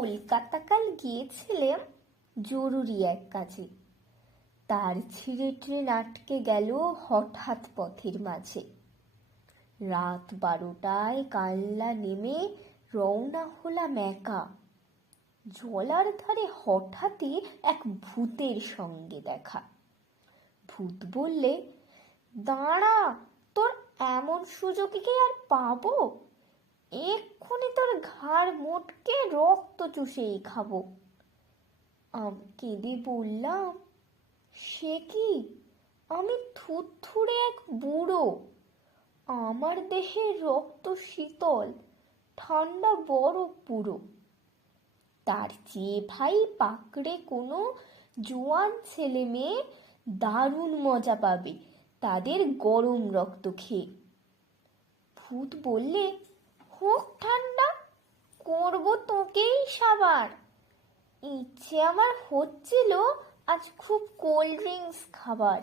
কলকাতা কাল গিয়েছিলাম জরুরি এক কাজে। তার ছিঁড়ে ট্রেন আটকে গেল হঠাৎ পথের মাঝে। রাত 12টায় কানলা নেমে রওনা হলাম একা। জলার ধারে হঠাৎই এক ভূতের সঙ্গে দেখা। ভূত বললে, দাঁড়া, তোর এমন সুযোগ কি আর পাবো? এক্ষুনি তোর ঘাড় মোটকে রক্ত চুষেই খাবো। কেঁদে বললাম, সে কি, আমি থুরথুরে এক বুড়ো। আমার দেহে রক্ত শীতল, ঠান্ডা বরফ পুরো। তার চেয়ে ভাই পাকড়ে কোনো জোয়ান ছেলে মেয়ে দারুণ মজা পাবে তাদের গরম রক্ত খেয়ে। ভূত বললে, হোক ঠান্ডা, করবো তোকেই সাবার। ইচ্ছে আমার হচ্ছিল আজ খুব কোল্ড ড্রিঙ্কস খাবার।